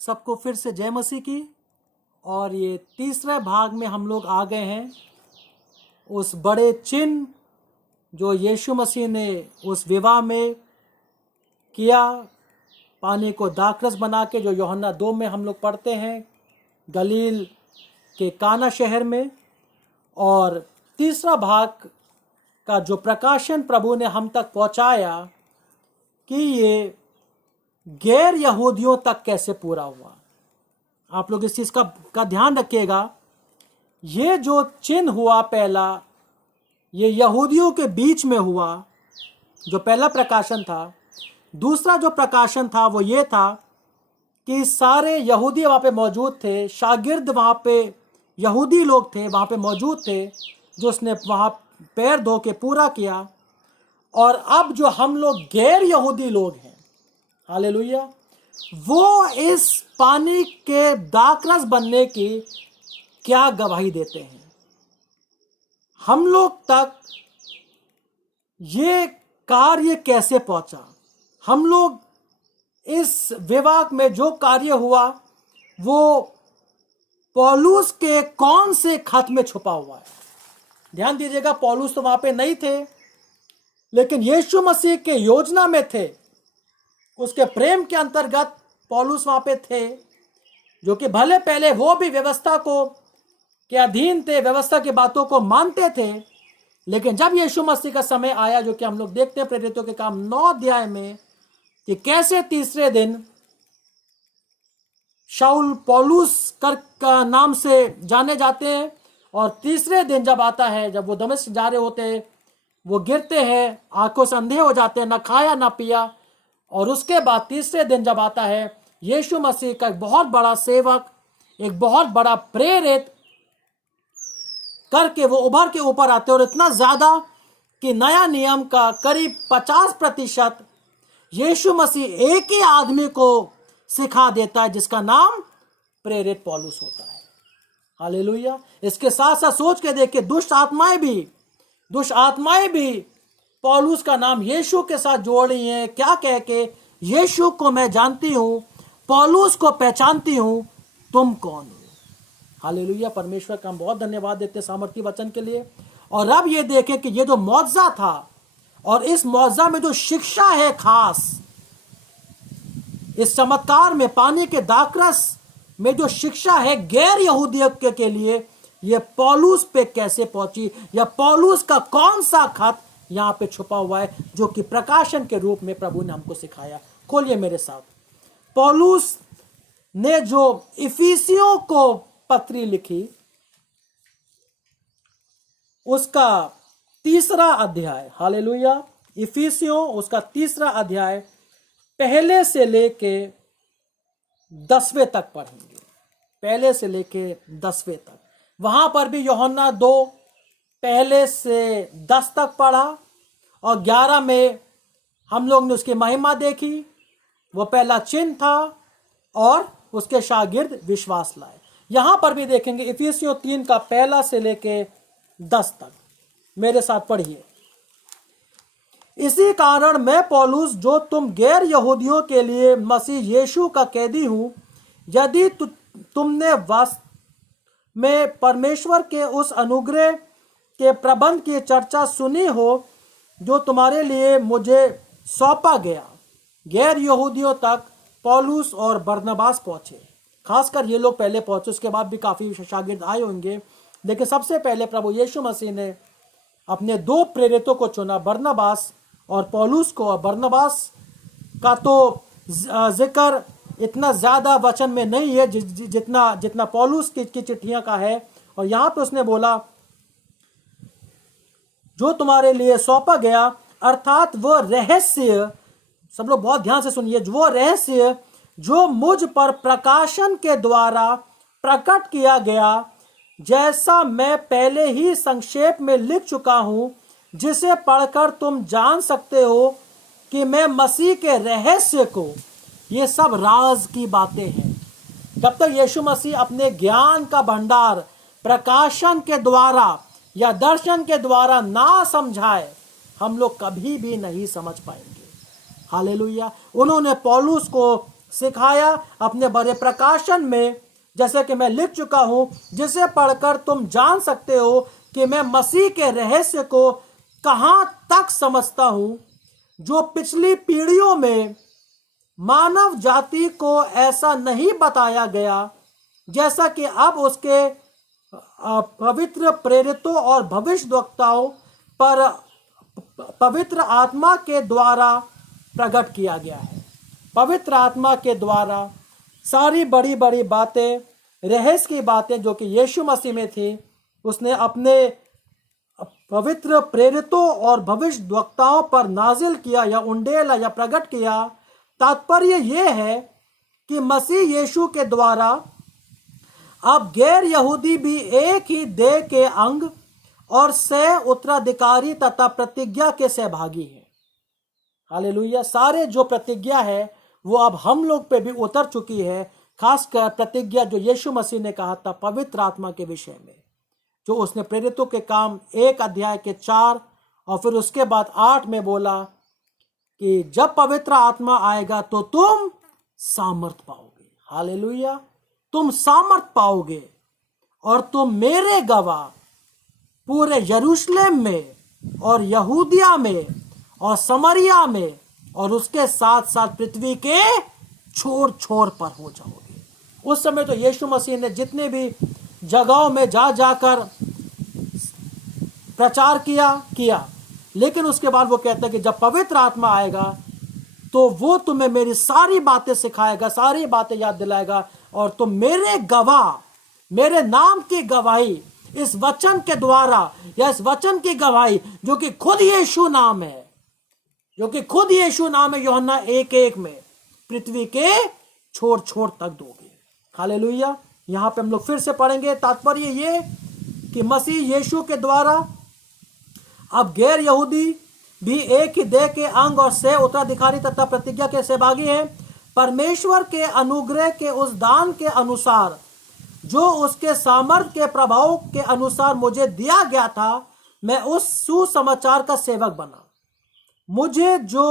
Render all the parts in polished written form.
सबको फिर से जय मसीह की। और ये तीसरे भाग में हम लोग आ गए हैं उस बड़े चिन्ह जो यीशु मसीह ने उस विवाह में किया, पानी को दाखरस बना के, जो यूहन्ना 2 में हम लोग पढ़ते हैं, गलील के काना शहर में। और तीसरा भाग का जो प्रकाशन प्रभु ने हम तक पहुंचाया कि ये गैर यहूदियों तक कैसे पूरा हुआ। आप लोग इस चीज़ का ध्यान रखिएगा। ये जो चिन्ह हुआ पहला, ये यहूदियों के बीच में हुआ, जो पहला प्रकाशन था। दूसरा जो प्रकाशन था वो ये था कि सारे यहूदी वहाँ पे मौजूद थे, शागिर्द वहाँ पे यहूदी लोग थे वहाँ पे मौजूद थे, जो उसने वहाँ पैर धो के पूरा किया। और अब जो हम लोग गैर यहूदी लोग हैं, हालेलुया, वो इस पानी के दाखरस बनने की क्या गवाही देते हैं। हम लोग तक ये कार्य कैसे पहुंचा, हम लोग इस विवाह में जो कार्य हुआ वो पौलुस के कौन से खत में छुपा हुआ है। ध्यान दीजिएगा, पौलुस तो वहां पे नहीं थे, लेकिन यीशु मसीह के योजना में थे, उसके प्रेम के अंतर्गत पौलुस वहां पे थे, जो कि भले पहले वो भी व्यवस्था को के अधीन थे, व्यवस्था की बातों को मानते थे। लेकिन जब यीशु मसीह का समय आया, जो कि हम लोग देखते हैं प्रेरितों के काम 9 अध्याय में, कि कैसे तीसरे दिन शाऊल पौलुस का नाम से जाने जाते हैं, और तीसरे दिन जब आता है, जब वो दमिश्क जा रहे होते हैं, वो गिरते हैं, आंखों से अंधे हो जाते हैं, ना खाया ना पिया। और उसके बाद तीसरे दिन जब आता है, यीशु मसीह का एक बहुत बड़ा सेवक, एक बहुत बड़ा प्रेरित करके वो उभर के ऊपर आते हैं। और इतना ज्यादा कि नया नियम का करीब 50% यीशु मसीह एक ही आदमी को सिखा देता है, जिसका नाम प्रेरित पौलुस होता है। हालेलुया। इसके साथ साथ सोच के देखिए, दुष्ट आत्माएं भी पौलुस का नाम यीशु के साथ जोड़ रही हैं। क्या कह के, यीशु को मैं जानती हूं, पौलुस को पहचानती हूं, तुम कौन हो। हालेलुया। परमेश्वर का हम बहुत धन्यवाद देते हैं सामर्थी वचन के लिए। और अब ये देखें कि ये जो मौजज़ा था, और इस मौजज़ा में जो शिक्षा है खास, इस चमत्कार में पानी के दाखरस में जो शिक्षा है गैर यहूदियों के लिए, ये पौलुस पे कैसे पहुंची, या पौलुस का कौन सा खत यहां पे छुपा हुआ है, जो कि प्रकाशन के रूप में प्रभु ने हमको सिखाया। खोलिए मेरे साथ, पौलुस ने जो इफिसियों को पत्री लिखी, उसका 3रा अध्याय, हालेलुया, इफिसियों उसका 3रा अध्याय पहले से लेके 10वें तक पढ़ेंगे। पहले से लेके 10वें तक। वहां पर भी यूहन्ना 2 पहले से 10 तक पढ़ा, और 11 में हम लोग ने उसकी महिमा देखी। वो पहला चिन्ह था, और उसके शागिर्द विश्वास लाए। यहां पर भी देखेंगे इफिसियों 3 का पहला से लेके 10 तक। मेरे साथ पढ़िए। इसी कारण मैं पौलुस, जो तुम गैर यहूदियों के लिए मसीह यीशु का कैदी हूं, यदि तुमने वास्तव में परमेश्वर के उस अनुग्रह के प्रबंध की चर्चा सुनी हो, जो तुम्हारे लिए मुझे सौंपा गया। गैर यहूदियों तक पौलुस और बरनबास पहुंचे। खासकर ये लोग पहले पहुंचे, उसके बाद भी काफी शागिर्द आए होंगे, लेकिन सबसे पहले प्रभु यीशु मसीह ने अपने 2 प्रेरितों को चुना, बरनबास और पौलुस को। और बरनबास का तो जिक्र इतना ज्यादा वचन में नहीं है जितना पौलुस की चिट्ठियां का है। और यहां पे उसने बोला, जो तुम्हारे लिए सौंपा गया, अर्थात वो रहस्य, सब लोग बहुत ध्यान से सुनिए, वो रहस्य जो मुझ पर प्रकाशन के द्वारा प्रकट किया गया, जैसा मैं पहले ही संक्षेप में लिख चुका हूं, जिसे पढ़कर तुम जान सकते हो कि मैं मसीह के रहस्य को, ये सब राज की बातें हैं। जब तक यीशु मसीह अपने ज्ञान का भंडार प्रकाशन के द्वारा या दर्शन के द्वारा ना समझाए, हम लोग कभी भी नहीं समझ पाएंगे। हालेलुया। उन्होंने पौलुस को सिखाया अपने बड़े प्रकाशन में, जैसे कि मैं लिख चुका हूं, जिसे पढ़कर तुम जान सकते हो कि मैं मसीह के रहस्य को कहां तक समझता हूं, जो पिछली पीढ़ियों में मानव जाति को ऐसा नहीं बताया गया, जैसा कि अब उसके पवित्र प्रेरितों और भविष्यद्वक्ताओं पर पवित्र आत्मा के द्वारा प्रकट किया गया है। पवित्र आत्मा के द्वारा सारी बड़ी बड़ी बातें, रहस्य की बातें जो कि यीशु मसीह में थी, उसने अपने पवित्र प्रेरितों और भविष्यद्वक्ताओं पर नाजिल किया या उंडेला या प्रकट किया। तात्पर्य यह है कि मसीह यीशु के द्वारा अब गैर यहूदी भी एक ही देह के अंग और सह उत्तराधिकारी तथा प्रतिज्ञा के सहभागी हैं। हालेलुया। सारे जो प्रतिज्ञा है वो अब हम लोग पे भी उतर चुकी है, खासकर प्रतिज्ञा जो यीशु मसीह ने कहा था पवित्र आत्मा के विषय में, जो उसने प्रेरितों के काम 1 अध्याय के 4 और फिर उसके बाद 8 में बोला कि जब पवित्र आत्मा आएगा तो तुम सामर्थ पाओगे। हालेलुया। तुम सामर्थ पाओगे और तुम मेरे गवाह पूरे यरूशलेम में और यहूदिया में और समरिया में और उसके साथ साथ पृथ्वी के छोर छोर पर हो जाओगे। उस समय तो यीशु मसीह ने जितने भी जगहों में जा जाकर प्रचार किया, लेकिन उसके बाद वो कहता है कि जब पवित्र आत्मा आएगा तो वो तुम्हें मेरी सारी बातें सिखाएगा, सारी बातें याद दिलाएगा, और तुम मेरे गवाह, मेरे नाम की गवाही इस वचन के द्वारा, या इस वचन की गवाही जो कि खुद यीशु नाम है, जो कि खुद यीशु नाम है, यूहन्ना 1:1 में, पृथ्वी के छोर छोर तक दोगे। हालेलुया। यहां पे हम लोग फिर से पढ़ेंगे। तात्पर्य ये कि मसीह यीशु के द्वारा अब गैर यहूदी भी एक ही देह के अंग और सह उत्तराधिकारी तथा प्रतिज्ञा के सहभागी हैं। परमेश्वर के अनुग्रह के उस दान के अनुसार जो उसके सामर्थ्य के प्रभाव के अनुसार मुझे दिया गया था, मैं उस सुसमाचार का सेवक बना। मुझे जो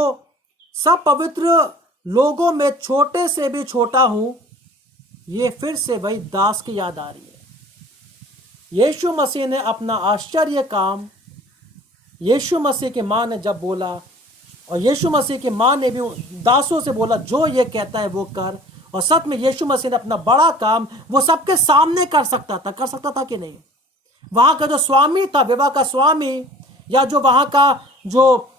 सब पवित्र लोगों में छोटे से भी छोटा हूं, ये फिर से वही दास की याद आ रही है। यीशु मसीह ने अपना आश्चर्य काम, यीशु मसीह की मां ने जब बोला, और यीशु मसीह की मां ने भी दासों से बोला जो ये कहता है वो कर, और सच में यीशु मसीह ने अपना बड़ा काम वो सबके सामने कर सकता था कि नहीं। वहां का जो स्वामी था, विवाह का स्वामी, या जो वहां का जो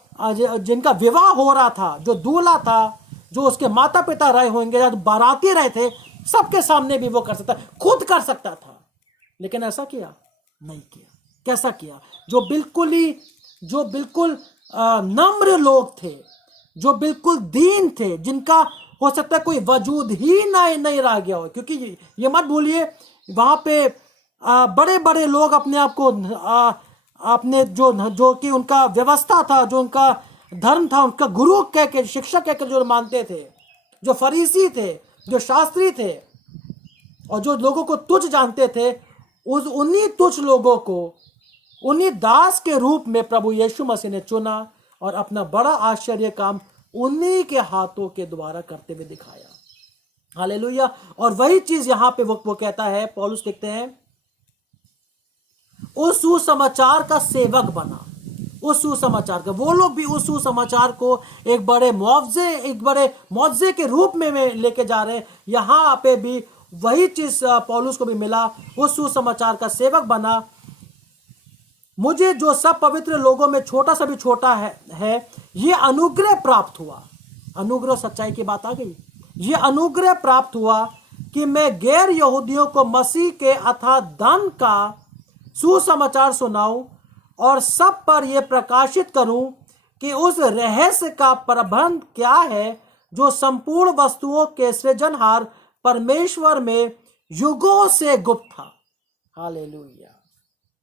जिनका विवाह हो रहा था, जो दूल्हा था, जो उसके माता पिता रहे होंगे या बाराती रहे थे, सबके सामने भी वो कर सकता, खुद कर सकता था। लेकिन ऐसा किया नहीं किया। कैसा किया? जो बिल्कुल नम्र लोग थे, जो बिल्कुल दीन थे, जिनका हो सकता है कोई वजूद ही नहीं रह गया हो, क्योंकि ये मत भूलिए वहां पे बड़े बड़े लोग अपने आप को अपने जो कि उनका व्यवस्था था, जो उनका धर्म था, उनका गुरु कह के, शिक्षक कह के जो मानते थे, जो फरीसी थे, जो शास्त्री थे, और जो लोगों को तुच्छ जानते थे, उन्हीं तुच्छ लोगों को उन्हीं दास के रूप में प्रभु यीशु मसीह ने चुना और अपना बड़ा आश्चर्य काम उन्हीं के हाथों के द्वारा करते हुए दिखाया। हालेलुया। और वही चीज यहां पे वो कहता है, पौलुस लिखते हैं, उस सुसमाचार का सेवक बना। उस सुसमाचार का, वो लोग भी उस सुसमाचार को एक बड़े मुआवजे के रूप में लेके जा रहे हैं। यहां पे भी वही चीज पौलुस को भी मिला, उस सुसमाचार का सेवक बना। मुझे जो सब पवित्र लोगों में छोटा सा भी छोटा है ये अनुग्रह प्राप्त हुआ। अनुग्रह, सच्चाई की बात आ गई। ये अनुग्रह प्राप्त हुआ कि मैं गैर यहूदियों को मसीह के अथाह धन का सुसमाचार सुनाऊं और सब पर यह प्रकाशित करूं कि उस रहस्य का प्रबंध क्या है जो संपूर्ण वस्तुओं के सृजनहार परमेश्वर में युगों से गुप्त था। हालेलुया।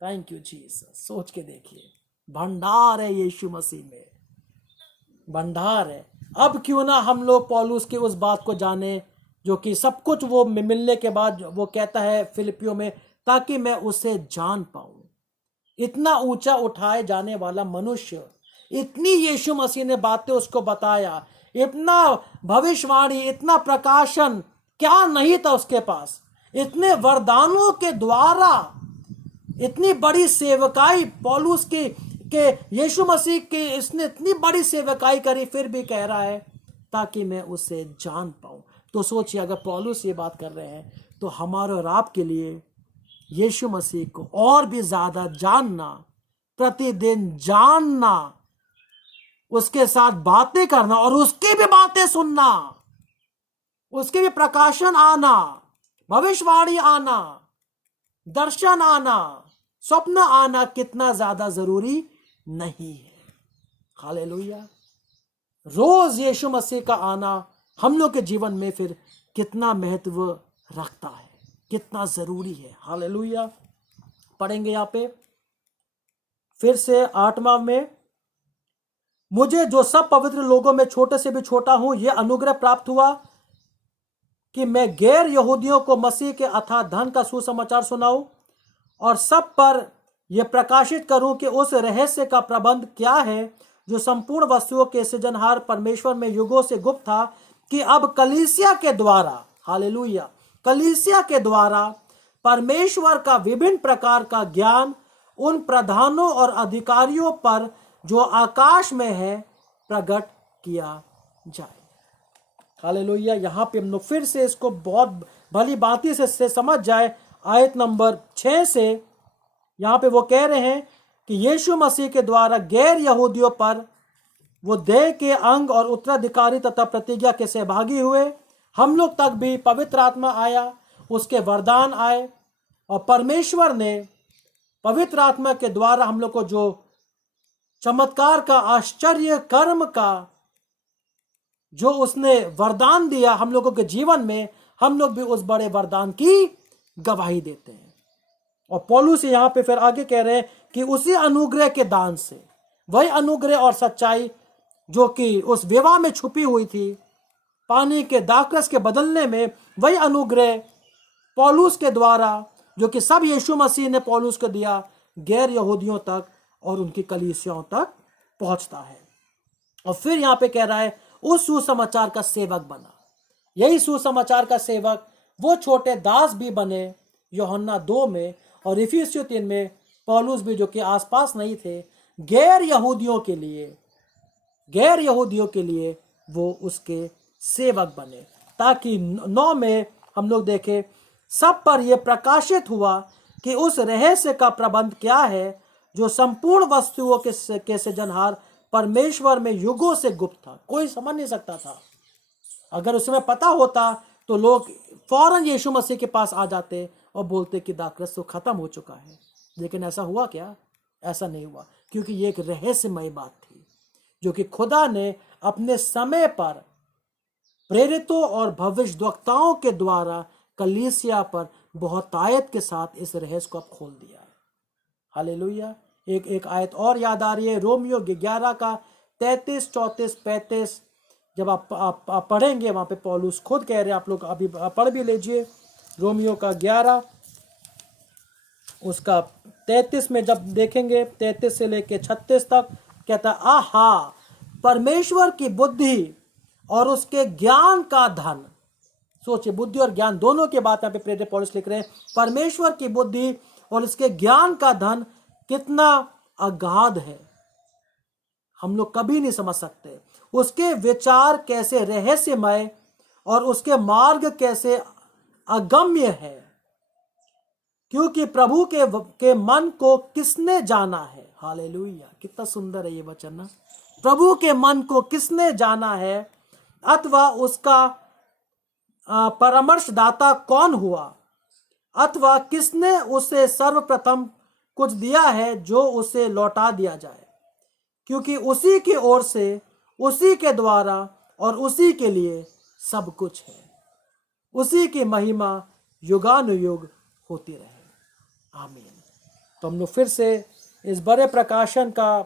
Thank you Jesus. सोच के देखिए, भंडार है यीशु मसीह में, भंडार है। अब क्यों ना हम लोग पौलुस की उस बात को जाने जो कि सब कुछ वो मिलने के बाद वो कहता है फिलिपियों में, ताकि मैं उसे जान पाऊं। इतना ऊंचा उठाए जाने वाला मनुष्य, इतनी यीशु मसीह ने बातें उसको बताया, इतना भविष्यवाणी, इतना प्रकाशन क्या नहीं था उसके पास। इतने वरदानों के द्वारा इतनी बड़ी सेवकाई पौलुस की के यीशु मसीह के इसने इतनी बड़ी सेवकाई करी, फिर भी कह रहा है ताकि मैं उसे जान पाऊं। तो सोचिए, अगर पौलुस ये बात कर रहे हैं तो हमारे और आपके लिए यीशु मसीह को और भी ज्यादा जानना, प्रतिदिन जानना, उसके साथ बातें करना और उसकी भी बातें सुनना, उसके भी प्रकाशन आना, भविष्यवाणी आना, दर्शन आना, स्वप्न आना कितना ज्यादा जरूरी नहीं है। हालेलुया। रोज यीशु मसीह का आना हम लोग के जीवन में फिर कितना महत्व रखता है, कितना जरूरी है। हालेलुया। पढ़ेंगे यहाँ पे फिर से 8वां में, मुझे जो सब पवित्र लोगों में छोटे से भी छोटा हूं, यह अनुग्रह प्राप्त हुआ कि मैं गैर यहूदियों को मसीह के अथाह धन का सुसमाचार सुनाऊं और सब पर यह प्रकाशित करूं कि उस रहस्य का प्रबंध क्या है जो संपूर्ण वस्तुओं के सृजनहार परमेश्वर में युगों से गुप्त था, कि अब कलीसिया के द्वारा, हालेलुया, कलीसिया के द्वारा परमेश्वर का विभिन्न प्रकार का ज्ञान उन प्रधानों और अधिकारियों पर जो आकाश में है प्रकट किया जाए। हालेलुया। यहाँ पे हम लोग फिर से इसको बहुत भली बाती से समझ जाए। आयत नंबर 6 से यहाँ पे वो कह रहे हैं कि यीशु मसीह के द्वारा गैर यहूदियों पर वो देह के अंग और उत्तराधिकारी तथा प्रतिज्ञा के सहभागी हुए। हम लोग तक भी पवित्र आत्मा आया, उसके वरदान आए, और परमेश्वर ने पवित्र आत्मा के द्वारा हम लोग को जो चमत्कार का, आश्चर्य कर्म का जो उसने वरदान दिया हम लोगों के जीवन में, हम लोग भी उस बड़े वरदान की गवाही देते हैं। और पौलुस यहाँ पे फिर आगे कह रहे हैं कि उसी अनुग्रह के दान से, वही अनुग्रह और सच्चाई जो कि उस विवाह में छुपी हुई थी, पानी के दाखरस के बदलने में, वही अनुग्रह पौलुस के द्वारा जो कि सब यीशु मसीह ने पौलुस को दिया, गैर यहूदियों तक और उनकी कलीसियाओं तक पहुंचता है। और फिर यहाँ पे कह रहा है उस सुसमाचार का सेवक बना। यही सुसमाचार का सेवक वो छोटे दास भी बने यूहन्ना 2 में, और इफिसियों 3 में पौलुस भी जो कि आसपास नहीं थे, गैर यहूदियों के लिए वो उसके सेवक बने, ताकि 9 में हम लोग देखें, सब पर यह प्रकाशित हुआ कि उस रहस्य का प्रबंध क्या है जो संपूर्ण वस्तुओं के सृजनहार परमेश्वर में युगों से गुप्त था। कोई समझ नहीं सकता था। अगर उस समय पता होता तो लोग फौरन यीशु मसीह के पास आ जाते और बोलते कि दाखरस तो खत्म हो चुका है। लेकिन ऐसा हुआ क्या? ऐसा नहीं हुआ, क्योंकि ये एक रहस्यमय बात थी जो कि खुदा ने अपने समय पर प्रेरितों और भविष्यद्वक्ताओं के द्वारा कलीसिया पर बहुतायत के साथ इस रहस्य को अब खोल दिया है। हालेलुया। एक आयत और याद आ रही है, रोमियो 11 का 33, 34, 35। जब आप पढ़ेंगे वहां पे पौलुस खुद कह रहे हैं, आप लोग अभी पढ़ भी लीजिए, रोमियो का 11 उसका 33 में जब देखेंगे, 33 से लेके 36 तक कहता है, आहा परमेश्वर की बुद्धि और उसके ज्ञान का धन। सोचिए, बुद्धि और ज्ञान दोनों के बात यहाँ पे प्रेरित पौलुस लिख रहे हैं। परमेश्वर की बुद्धि और उसके ज्ञान का धन कितना अगाध है, हम लोग कभी नहीं समझ सकते। उसके विचार कैसे रहस्यमय और उसके मार्ग कैसे अगम्य है, क्योंकि प्रभु के मन को किसने जाना है। हालेलुया, कितना सुंदर है ये वचन ना। प्रभु के मन को किसने जाना है, अथवा उसका परामर्शदाता कौन हुआ, अथवा किसने उसे सर्वप्रथम कुछ दिया है जो उसे लौटा दिया जाए, क्योंकि उसी की ओर से, उसी के द्वारा और उसी के लिए सब कुछ है। उसी की महिमा युगानुयुग होती रहे, आमीन। तो हम लोग फिर से इस बड़े प्रकाशन का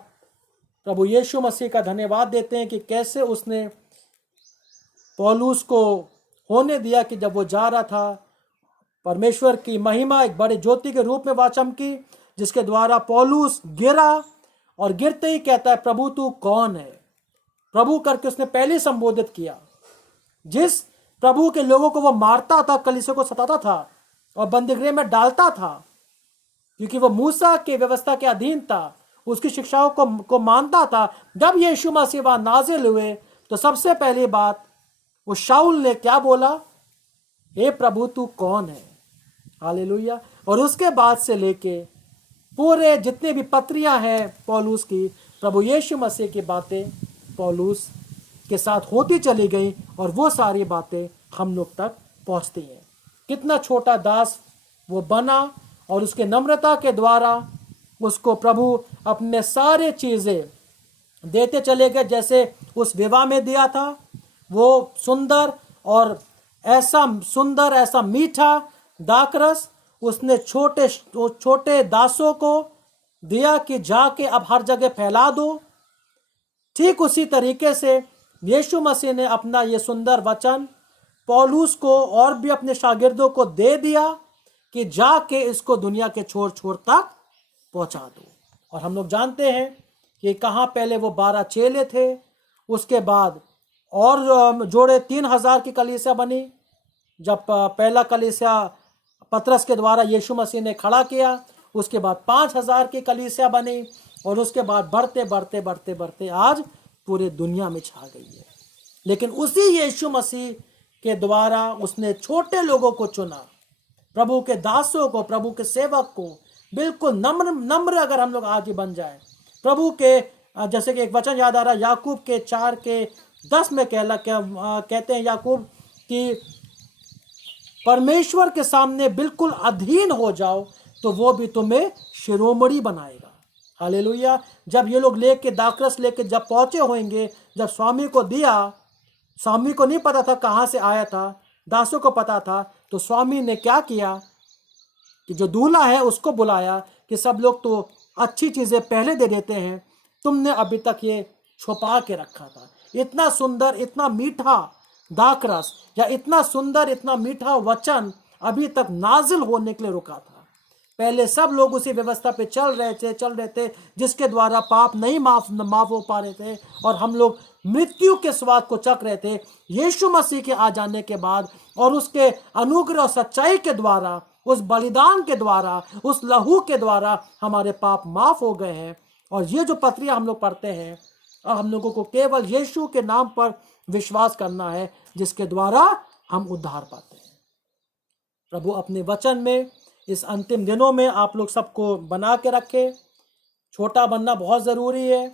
प्रभु यीशु मसीह का धन्यवाद देते हैं कि कैसे उसने पौलुस को होने दिया कि जब वो जा रहा था, परमेश्वर की महिमा एक बड़े ज्योति के रूप में वह चमकी, जिसके द्वारा पौलुस गिरा और गिरते ही कहता है, प्रभु तू कौन है। प्रभु करके उसने पहले संबोधित किया। जिस प्रभु के लोगों को वो मारता था, कलीसिया को सताता था और बंदीगृह में डालता था, क्योंकि वो मूसा के व्यवस्था के अधीन था, उसकी शिक्षाओं को मानता था। जब यीशु मसीह वहां नाजिल हुए तो सबसे पहली बात वो शाऊल ने क्या बोला? हे प्रभु तू कौन है? हालेलुया। और उसके बाद से लेके पूरे जितने भी पत्रियां हैं पौलुस की, प्रभु यीशु मसीह की बातें पौलुस के साथ होती चली गई और वो सारी बातें हम लोग तक पहुंचती हैं। कितना छोटा दास वो बना और उसके नम्रता के द्वारा उसको प्रभु अपने सारे चीजें देते चले गए। जैसे उस विवाह में दिया था, वो सुंदर और ऐसा सुंदर, ऐसा मीठा दाखरस उसने छोटे छोटे दासों को दिया कि जाके अब हर जगह फैला दो। ठीक उसी तरीके से यीशु मसीह ने अपना ये सुंदर वचन पौलुस को और भी अपने शागिर्दों को दे दिया कि जाके इसको दुनिया के छोर छोर तक पहुंचा दो। और हम लोग जानते हैं कि कहाँ पहले वो 12 चेले थे, उसके बाद और जोड़े 3000 की कलीसिया बनी। जब पहला कलीसिया पतरस के द्वारा यीशु मसीह ने खड़ा किया, उसके बाद 5000 की कलीसिया बनी और उसके बाद बढ़ते बढ़ते बढ़ते बढ़ते आज पूरे दुनिया में छा गई है। लेकिन उसी यीशु मसीह के द्वारा उसने छोटे लोगों को चुना, प्रभु के दासों को, प्रभु के सेवक को, बिल्कुल नम्र नम्र अगर हम लोग आज ही बन जाए प्रभु के। जैसे कि एक वचन याद आ रहा है, याकूब के 4:10 में कहते हैं याकूब कि परमेश्वर के सामने बिल्कुल अधीन हो जाओ तो वो भी तुम्हें शिरोमणि बनाएगा। हालेलुया। जब ये लोग लेके दाखरस लेके जब पहुंचे होंगे, जब स्वामी को दिया, स्वामी को नहीं पता था कहाँ से आया था, दासों को पता था, तो स्वामी ने क्या किया कि जो दूल्हा है उसको बुलाया कि सब लोग तो अच्छी चीजें पहले दे देते हैं, तुमने अभी तक ये छुपा के रखा था। इतना सुंदर, इतना मीठा दाखरस या इतना सुंदर, इतना मीठा वचन अभी तक नाजिल होने के लिए रुका था। पहले सब लोग उसी व्यवस्था पे चल रहे थे जिसके द्वारा पाप नहीं माफ हो पा रहे थे और हम लोग मृत्यु के स्वाद को चख रहे थे। यीशु मसीह के आ जाने के बाद और उसके अनुग्रह और सच्चाई के द्वारा, उस बलिदान के द्वारा, उस लहू के द्वारा हमारे पाप माफ हो गए हैं। और ये जो पत्रियां हम लोग पढ़ते हैं, हम लोगों को केवल यीशु के नाम पर विश्वास करना है जिसके द्वारा हम उद्धार पाते हैं। प्रभु अपने वचन में इस अंतिम दिनों में आप लोग सबको बना के रखे। छोटा बनना बहुत ज़रूरी है।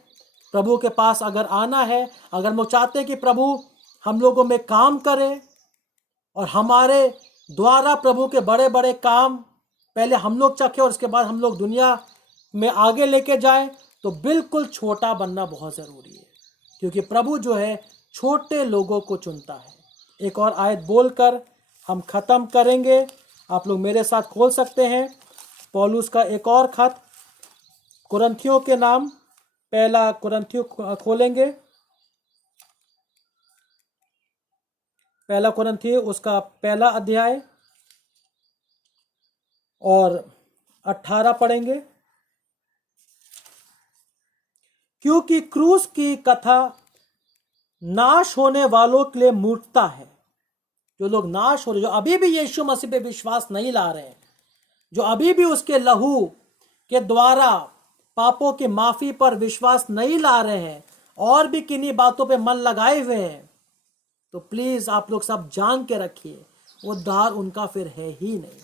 प्रभु के पास अगर आना है, अगर हम चाहते हैं कि प्रभु हम लोगों में काम करे और हमारे द्वारा प्रभु के बड़े बड़े काम पहले हम लोग चखे और उसके बाद हम लोग दुनिया में आगे लेके जाए, तो बिल्कुल छोटा बनना बहुत ज़रूरी है, क्योंकि प्रभु जो है छोटे लोगों को चुनता है। एक और आयत बोलकर हम ख़त्म करेंगे। आप लोग मेरे साथ खोल सकते हैं पौलुस का एक और खत, कुरिन्थियों के नाम, पहला कुरिन्थियों खोलेंगे, पहला कुरिन्थियों उसका पहला अध्याय और 18 पढ़ेंगे। क्योंकि क्रूस की कथा नाश होने वालों के लिए मूर्खता है। जो लोग नाश हो रहे, जो अभी भी यीशु मसीह पे विश्वास नहीं ला रहे हैं, जो अभी भी उसके लहू के द्वारा पापों की माफी पर विश्वास नहीं ला रहे हैं और भी किन्हीं बातों पे मन लगाए हुए हैं, तो प्लीज आप लोग सब जान के रखिए, उद्धार उनका फिर है ही नहीं।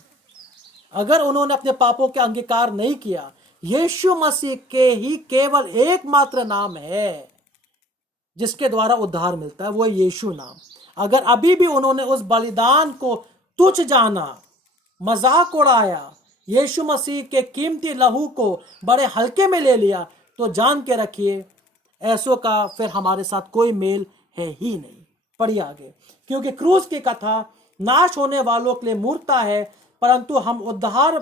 अगर उन्होंने अपने पापों के अंगीकार नहीं किया, यीशु मसीह के ही केवल एकमात्र नाम है जिसके द्वारा उद्धार मिलता है, वो यीशु नाम। अगर अभी भी उन्होंने उस बलिदान को तुच्छ जाना, मजाक उड़ाया, यीशु मसीह के कीमती लहू को बड़े हल्के में ले लिया, तो जान के रखिए ऐसों का फिर हमारे साथ कोई मेल है ही नहीं। पढ़िए आगे। क्योंकि क्रूस की कथा नाश होने वालों के लिए मूर्खता है, परंतु हम उद्धार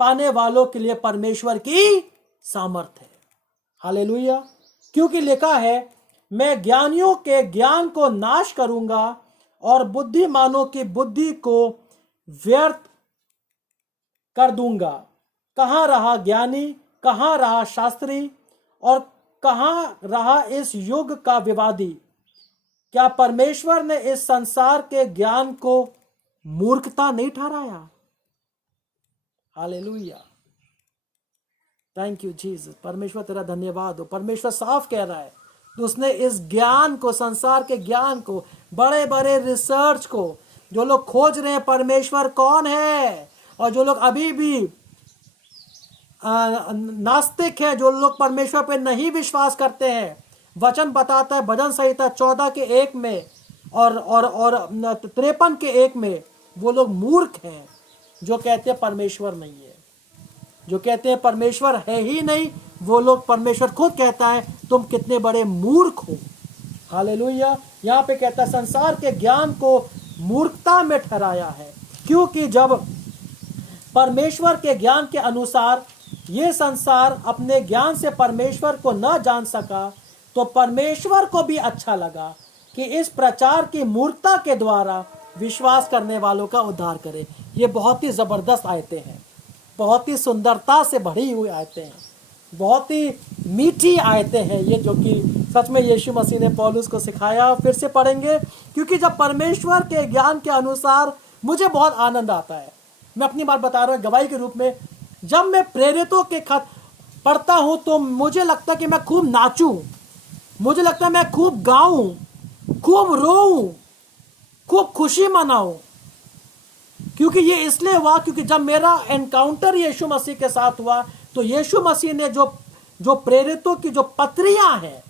पाने वालों के लिए परमेश्वर की सामर्थ है। हालेलुया। क्योंकि लिखा है, मैं ज्ञानियों के ज्ञान को नाश करूंगा और बुद्धिमानों की बुद्धि को व्यर्थ कर दूंगा। कहाँ रहा ज्ञानी, कहाँ रहा शास्त्री, और कहाँ रहा इस युग का विवादी? क्या परमेश्वर ने इस संसार के ज्ञान को मूर्खता नहीं ठहराया? Hallelujah, thank you Jesus. परमेश्वर तेरा धन्यवाद हो। परमेश्वर साफ कह रहा है, तो उसने इस ज्ञान को, संसार के ज्ञान को, बड़े बड़े रिसर्च को, जो लोग खोज रहे हैं परमेश्वर कौन है, और जो लोग अभी भी नास्तिक है, जो लोग परमेश्वर पे नहीं विश्वास करते हैं, वचन बताता है भजन संहिता 14:1 में और 53:1 में, वो लोग मूर्ख हैं जो कहते हैं परमेश्वर नहीं है, जो कहते हैं परमेश्वर है ही नहीं। वो लोग, परमेश्वर खुद कहता है तुम कितने बड़े मूर्ख हो। हालेलुया। यहाँ पे कहता है संसार के ज्ञान को मूर्खता में ठहराया है, क्योंकि जब परमेश्वर के ज्ञान के अनुसार ये संसार अपने ज्ञान से परमेश्वर को न जान सका, तो परमेश्वर को भी अच्छा लगा कि इस प्रचार की मूर्खता के द्वारा विश्वास करने वालों का उद्धार करे। ये बहुत ही जबरदस्त आयतें हैं, बहुत ही सुंदरता से भरी हुई आयतें हैं, बहुत ही मीठी आयतें हैं ये, जो कि सच में यीशु मसीह ने पौलुस को सिखाया। फिर से पढ़ेंगे, क्योंकि जब परमेश्वर के ज्ञान के अनुसार, मुझे बहुत आनंद आता है, मैं अपनी बात बता रहा हूँ गवाही के रूप में, जब मैं प्रेरितों के खत पढ़ता हूँ तो मुझे लगता है कि मैं खूब नाचूं, मुझे लगता है मैं खूब गाऊं, खूब रोऊं, खूब खुशी मनाऊं। क्योंकि ये इसलिए हुआ क्योंकि जब मेरा एनकाउंटर यीशु मसीह के साथ हुआ, तो यीशु मसीह ने जो प्रेरितों की जो पत्रियां हैं,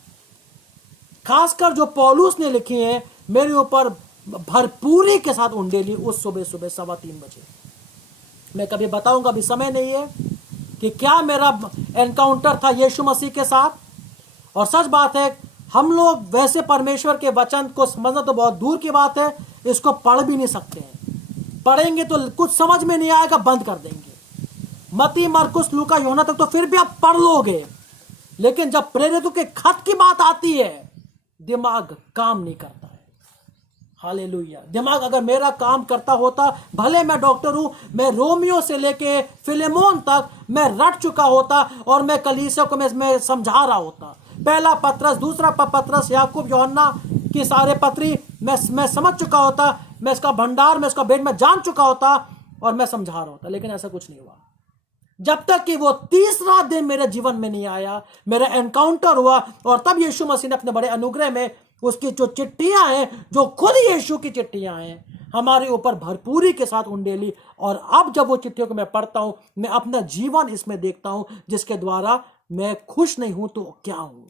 खासकर जो पौलुस ने लिखी हैं, मेरे ऊपर भरपूरी के साथ उंडेली उस सुबह 3:15 बजे। मैं कभी बताऊंगा, अभी समय नहीं है, कि क्या मेरा एनकाउंटर था यीशु मसीह के साथ। और सच बात है, हम लोग वैसे परमेश्वर के वचन को समझना तो बहुत दूर की बात है, इसको पढ़ भी नहीं सकते हैं। पढ़ेंगे तो कुछ समझ में नहीं आएगा, बंद कर देंगे। मत्ती, मरकुस, लूका, यूहन्ना तक तो फिर भी आप पढ़ लोगे, लेकिन जब प्रेरितों के खत की बात आती है, दिमाग काम नहीं करता है। हालेलुया। दिमाग अगर मेरा काम करता होता, भले मैं डॉक्टर हूं, मैं रोमियो से लेके फिलेमोन तक मैं रट चुका होता, और मैं कलीसिया को मैं समझा रहा होता। पहला पत्रस, दूसरा पत्रस, याकूब, यूहन्ना की सारे पत्री मैं समझ चुका होता, मैं इसका भंडार, मैं इसका भेद मैं जान चुका होता, और मैं समझा रहा होता। लेकिन ऐसा कुछ नहीं हुआ, जब तक कि वो तीसरा दिन मेरे जीवन में नहीं आया, मेरा एनकाउंटर हुआ। और तब यीशु मसीह ने अपने बड़े अनुग्रह में उसकी जो चिट्ठियां हैं, जो खुद यीशु की चिट्ठियां हैं, हमारे ऊपर भरपूरी के साथ उंडेली। और अब जब वो चिट्ठियों को मैं पढ़ता हूं, मैं अपना जीवन इसमें देखता हूं, जिसके द्वारा मैं खुश नहीं हूं तो क्या हूं,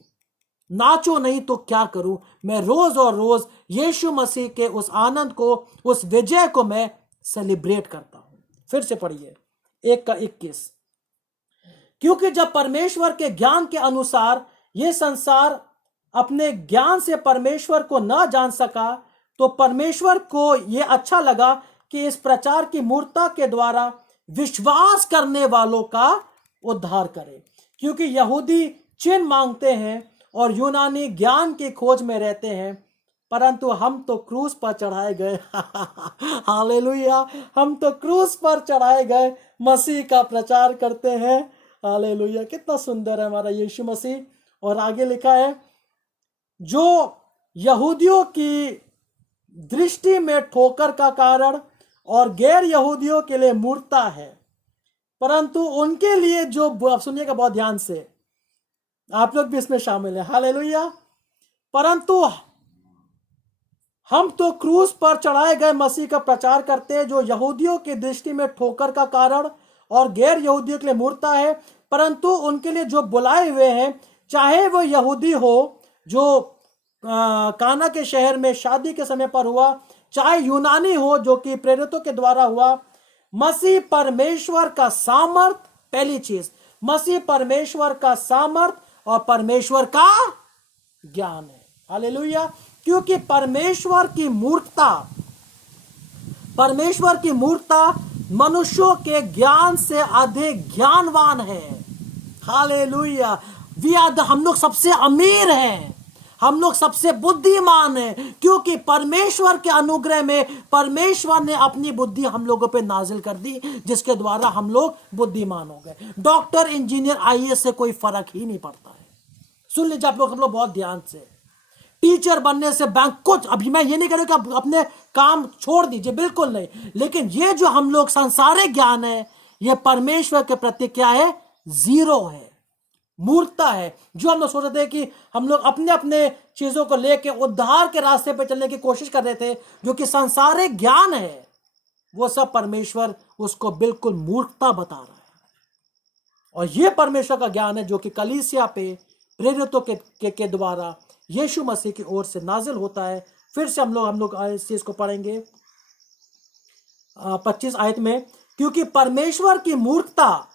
नाचो नहीं तो क्या करूं। मैं रोज और रोज यीशु मसीह के उस आनंद को, उस विजय को मैं सेलिब्रेट करता हूं। फिर से पढ़िए 1:21। क्योंकि जब परमेश्वर के ज्ञान के अनुसार यह संसार अपने ज्ञान से परमेश्वर को न जान सका, तो परमेश्वर को यह अच्छा लगा कि इस प्रचार की मूर्खता के द्वारा विश्वास करने वालों का उद्धार करे। क्योंकि यहूदी चिन्ह मांगते हैं और यूनानी ज्ञान की खोज में रहते हैं, परंतु हम तो क्रूस पर चढ़ाए गए हालेलुया, हम तो क्रूस पर चढ़ाए गए मसीह का प्रचार करते हैं। हालेलुया, कितना सुंदर है हमारा यीशु मसीह। और आगे लिखा है, जो यहूदियों की दृष्टि में ठोकर का कारण और गैर यहूदियों के लिए मूर्खता है, परंतु उनके लिए जो, सुनिएगा बहुत ध्यान से, आप लोग भी इसमें शामिल हैं। हालेलुया। परंतु हम तो क्रूस पर चढ़ाए गए मसीह का प्रचार करते हैं, जो यहूदियों की दृष्टि में ठोकर का कारण और गैर यहूदियों के लिए मूर्खता है, परंतु उनके लिए जो बुलाए हुए हैं, चाहे वो यहूदी हो जो काना के शहर में शादी के समय पर हुआ, चाहे यूनानी हो जो कि प्रेरितों के द्वारा हुआ, मसीह परमेश्वर का सामर्थ, पहली चीज, मसीह परमेश्वर का सामर्थ और परमेश्वर का ज्ञान है। हालेलुया। क्योंकि परमेश्वर की मूर्खता मनुष्यों के ज्ञान से अधिक ज्ञानवान है। हालेलुया। हम लोग सबसे अमीर हैं, हम लोग सबसे बुद्धिमान हैं, क्योंकि परमेश्वर के अनुग्रह में परमेश्वर ने अपनी बुद्धि हम लोगों पे नाजिल कर दी, जिसके द्वारा हम लोग बुद्धिमान हो गए। डॉक्टर, इंजीनियर, आईएएस से कोई फर्क ही नहीं पड़ता है। सुन लीजिए आप लोग, हम लोग बहुत ध्यान से। टीचर बनने से बैंक कुछ, अभी मैं ये नहीं कह रहा कि आप अपने काम छोड़ दीजिए, बिल्कुल नहीं, लेकिन ये जो हम लोग सांसारिक ज्ञान है, ये परमेश्वर के प्रति क्या है? जीरो है, मूर्खता है। जो हम लोग सोच रहे थे कि हम लोग अपने अपने चीजों को लेके उद्धार के रास्ते पे चलने की कोशिश कर रहे थे, जो कि सांसारिक ज्ञान है, वो सब परमेश्वर उसको बिल्कुल मूर्खता बता रहा है। और ये परमेश्वर का ज्ञान है जो कि कलीसिया पे प्रेरितों के द्वारा यीशु मसीह की ओर से नाजिल होता है। फिर से हम लोग इस चीज को पढ़ेंगे 25 आयत में, क्योंकि परमेश्वर की मूर्खता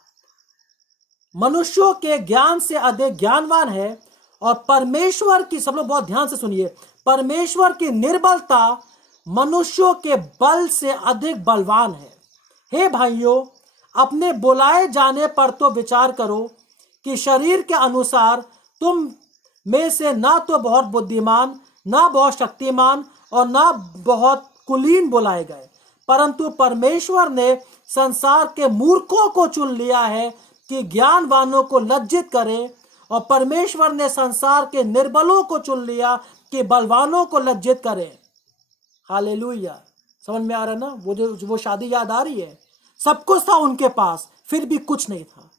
मनुष्यों के ज्ञान से अधिक ज्ञानवान है, और परमेश्वर की, सब लोग बहुत ध्यान से सुनिए, परमेश्वर की निर्बलता मनुष्यों के बल से अधिक बलवान है। हे भाइयों, अपने बुलाए जाने पर तो विचार करो कि शरीर के अनुसार तुम में से ना तो बहुत बुद्धिमान, ना बहुत शक्तिमान और ना बहुत कुलीन बुलाए गए, परंतु परमेश्वर ने संसार के मूर्खों को चुन लिया है कि ज्ञानवानों को लज्जित करे, और परमेश्वर ने संसार के निर्बलों को चुन लिया कि बलवानों को लज्जित करे। हालेलुया, समझ में आ रहा है ना? वो शादी याद आ रही है? सब कुछ था उनके पास, फिर भी कुछ नहीं था।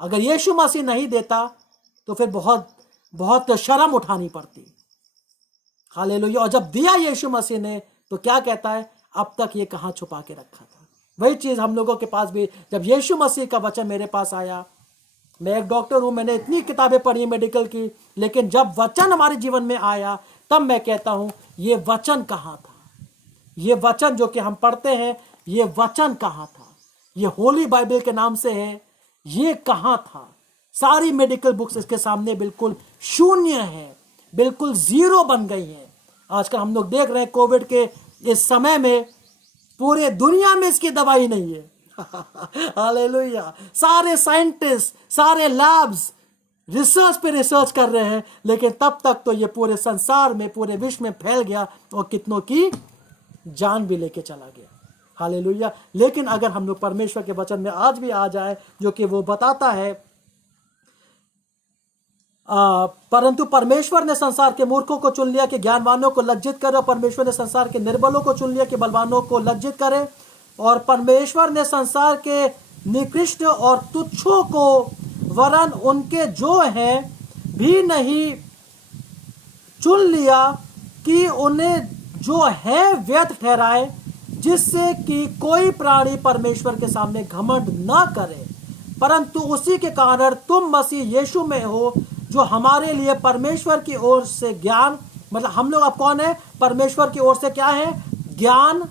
अगर यीशु मसीह नहीं देता तो फिर बहुत बहुत शर्म उठानी पड़ती। हालेलुया। और जब दिया यीशु मसीह ने तो क्या कहता है? अब तक ये कहाँ छुपा के रखा था। वही चीज हम लोगों के पास भी, जब यीशु मसीह का वचन मेरे पास आया, मैं एक डॉक्टर हूं, मैंने इतनी किताबें पढ़ी मेडिकल की, लेकिन जब वचन हमारे जीवन में आया तब मैं कहता हूं ये वचन कहाँ था? ये वचन जो कि हम पढ़ते हैं, ये वचन कहाँ था? ये होली बाइबल के नाम से है, ये कहाँ था? सारी मेडिकल बुक्स इसके सामने बिल्कुल शून्य है, बिल्कुल जीरो बन गई है। आजकल हम लोग देख रहे हैं कोविड के इस समय में पूरे दुनिया में इसकी दवाई नहीं है। हालेलुया। सारे साइंटिस्ट, सारे लैब्स रिसर्च पे रिसर्च कर रहे हैं, लेकिन तब तक तो ये पूरे संसार में, पूरे विश्व में फैल गया और कितनों की जान भी लेके चला गया। हालेलुया। लेकिन अगर हम लोग परमेश्वर के वचन में आज भी आ जाए, जो कि वो बताता है, परंतु परमेश्वर ने संसार के मूर्खों को चुन लिया कि ज्ञानवानों को लज्जित करे, और परमेश्वर ने संसार के निर्बलों को चुन लिया कि बलवानों को लज्जित करे, और परमेश्वर ने संसार के निकृष्ट और तुच्छों को वरन उनके जो हैं भी नहीं चुन लिया कि उन्हें जो है व्यर्थ ठहराए, जिससे कि कोई प्राणी परमेश्वर के सामने घमंड न करे, परंतु उसी के कारण तुम मसीह यीशु में हो, जो हमारे लिए परमेश्वर की ओर से ज्ञान, मतलब हम लोग अब कौन है? परमेश्वर की ओर से क्या है? ज्ञान,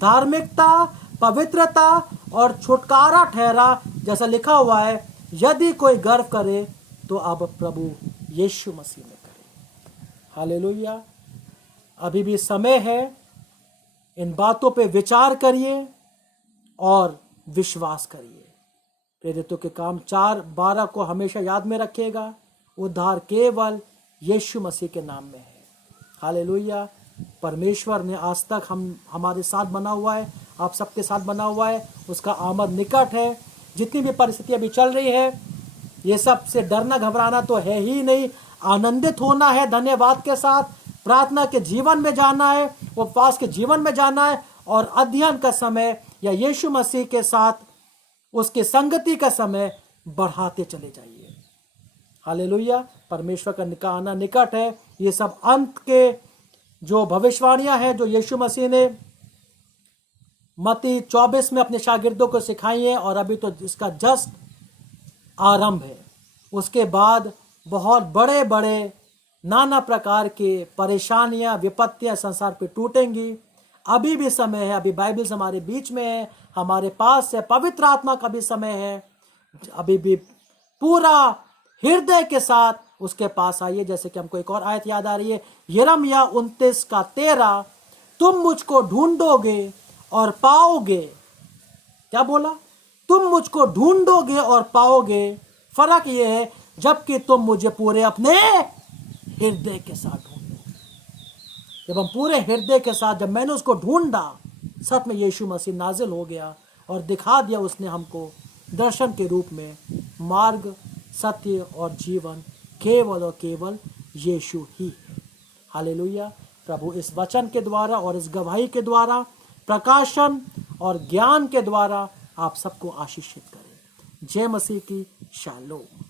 धार्मिकता, पवित्रता और छुटकारा ठहरा, जैसा लिखा हुआ है, यदि कोई गर्व करे तो अब प्रभु यीशु मसीह में करे। हालेलुया। अभी भी समय है, इन बातों पे विचार करिए और विश्वास करिए। प्रेरितों के काम 4:12 को हमेशा याद में रखिएगा। उद्धार केवल यीशु मसीह के नाम में है। हालेलुया। परमेश्वर ने आज तक हमारे साथ बना हुआ है, आप सबके साथ बना हुआ है, उसका आमद निकट है। जितनी भी परिस्थितियां अभी चल रही है, ये सब से डरना घबराना तो है ही नहीं, आनंदित होना है, धन्यवाद के साथ प्रार्थना के जीवन में जाना है, उपवास के जीवन में जाना है, और अध्ययन का समय या यीशु मसीह के साथ उसके संगति का समय बढ़ाते चले जाइए। हालेलुया। परमेश्वर का आना निकट है। ये सब अंत के जो भविष्यवाणियां हैं जो यीशु मसीह ने मत्ती 24 में अपने शागिर्दों को सिखाई है, और अभी तो इसका जस्ट आरंभ है। उसके बाद बहुत बड़े बड़े नाना प्रकार के परेशानियां, विपत्तियां संसार पे टूटेंगी। अभी भी समय है, अभी बाइबल हमारे बीच में है, हमारे पास है, पवित्र आत्मा का भी समय है। अभी भी पूरा हृदय के साथ उसके पास आइए। जैसे कि हमको एक और आयत याद आ रही है, यिर्मयाह 29:13, तुम मुझको ढूंढोगे और पाओगे। क्या बोला? तुम मुझको ढूंढोगे और पाओगे। फर्क यह है, जबकि तुम मुझे पूरे अपने हृदय के साथ ढूंढो। जब हम पूरे हृदय के साथ, जब मैंने उसको ढूंढा, सच में यीशु मसीह नाजिल हो गया और दिखा दिया उसने हमको दर्शन के रूप में मार्ग, सत्य और जीवन केवल और केवल यीशु ही है। हालेलुया। प्रभु इस वचन के द्वारा और इस गवाही के द्वारा, प्रकाशन और ज्ञान के द्वारा आप सबको आशीषित करें। जय मसीह की शालोम।